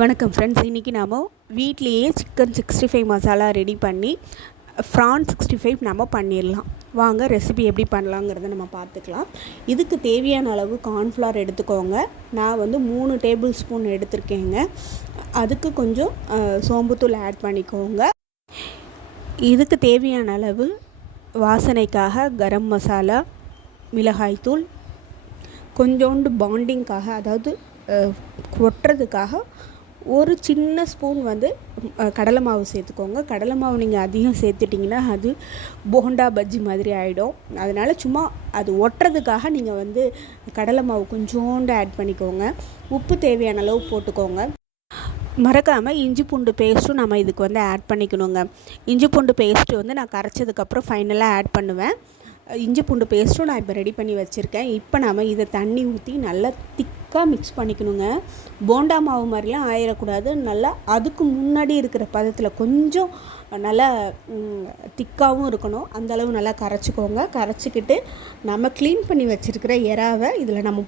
வணக்கம் ஃப்ரெண்ட்ஸ், இன்றைக்கி நாம் வீட்லேயே சிக்கன் 65 மசாலா ரெடி பண்ணி ப்ரான் 65 நம்ம பண்ணிடலாம். வாங்க ரெசிபி எப்படி பண்ணலாங்கிறத நம்ம பார்த்துக்கலாம். இதுக்கு தேவையான அளவு கார்ன்ஃப்ளவர் எடுத்துக்கோங்க. நான் 3 டேபிள் ஸ்பூன் எடுத்திருக்கேங்க. அதுக்கு கொஞ்சம் சோம்புத்தூள் ஆட் பண்ணிக்கோங்க. இதுக்கு தேவையான அளவு வாசனைக்காக கரம் மசாலா, மிளகாய்த்தூள், கொஞ்சோண்டு பாண்டிங்காக, அதாவது ஒட்டுறதுக்காக ஒரு சின்ன ஸ்பூன் கடலை மாவு சேர்த்துக்கோங்க. கடலை மாவு நீங்கள் அதிகம் சேர்த்துட்டிங்கன்னா அது போண்டா பஜ்ஜி மாதிரி ஆகிடும். அதனால் சும்மா அது ஒட்டுறதுக்காக நீங்கள் கடலை மாவு கொஞ்சோண்டு ஆட் பண்ணிக்கோங்க. உப்பு தேவையான அளவு போட்டுக்கோங்க. மறக்காமல் இஞ்சி பூண்டு பேஸ்ட்டும் நம்ம இதுக்கு ஆட் பண்ணிக்கணுங்க. இஞ்சி பூண்டு பேஸ்ட்டு நான் கரைச்சதுக்கப்புறம் ஃபைனலாக ஆட் பண்ணுவேன். இஞ்சி பூண்டு பேஸ்ட்டும் நான் இப்போ ரெடி பண்ணி வச்சுருக்கேன். இப்போ நாம் இதை தண்ணி ஊற்றி நல்லா திக்காக மிக்ஸ் பண்ணிக்கணுங்க. போண்டா மாவு மாதிரிலாம் ஆயிடக்கூடாது. நல்லா அதுக்கு முன்னாடி இருக்கிற பதத்தில் கொஞ்சம் நல்லா திக்காகவும் இருக்கணும். அந்தளவு நல்லா கரைச்சிக்கோங்க. கரைச்சிக்கிட்டு நம்ம க்ளீன் பண்ணி வச்சுருக்கிற எறாவை இதில் நம்ம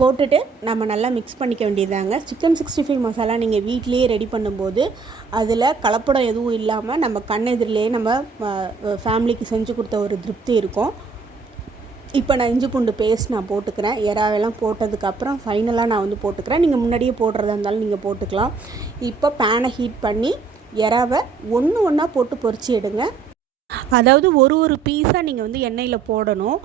போட்டுட்டு நம்ம நல்லா மிக்ஸ் பண்ணிக்க வேண்டியதாங்க. சிக்கன் 65 மசாலா நீங்கள் வீட்லேயே ரெடி பண்ணும்போது அதில் கலப்படம் எதுவும் இல்லாமல் நம்ம கண்ணெதிரிலேயே நம்ம ஃபேமிலிக்கு செஞ்சு கொடுத்த ஒரு திருப்தி இருக்கும். இப்போ நான் இஞ்சி பூண்டு பேஸ்ட் நான் போட்டுக்கிறேன். எறாவெல்லாம் போட்டதுக்கப்புறம் ஃபைனலாக நான் போட்டுக்கிறேன். நீங்கள் முன்னாடியே போடுறதா இருந்தாலும் நீங்கள் போட்டுக்கலாம். இப்போ பேனை ஹீட் பண்ணி எறாவை ஒன்றா போட்டு பொரிச்சு எடுங்க. அதாவது ஒரு பீஸாக நீங்கள் எண்ணெயில் போடணும்.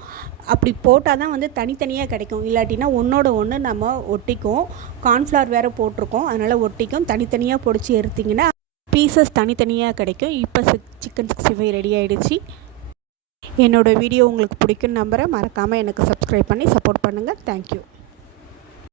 அப்படி போட்டால் தான் தனித்தனியாக கிடைக்கும். இல்லாட்டினா ஒன்றோட ஒன்று நம்ம ஒட்டிக்கும். கார்ன்ஃப்ளவர் வேறு போட்டிருக்கோம், அதனால் ஒட்டிக்கும். தனித்தனியாக பொடிச்சு எடுத்திங்கன்னா பீசஸ் தனித்தனியாக கிடைக்கும். இப்போ சிக்கன் 65 ரெடி ஆகிடுச்சு. என்னோடய வீடியோ உங்களுக்கு பிடிக்குன்னு நம்புகிறேன். மறக்காமல் எனக்கு சப்ஸ்கிரைப் பண்ணி சப்போர்ட் பண்ணுங்கள். தேங்க்யூ.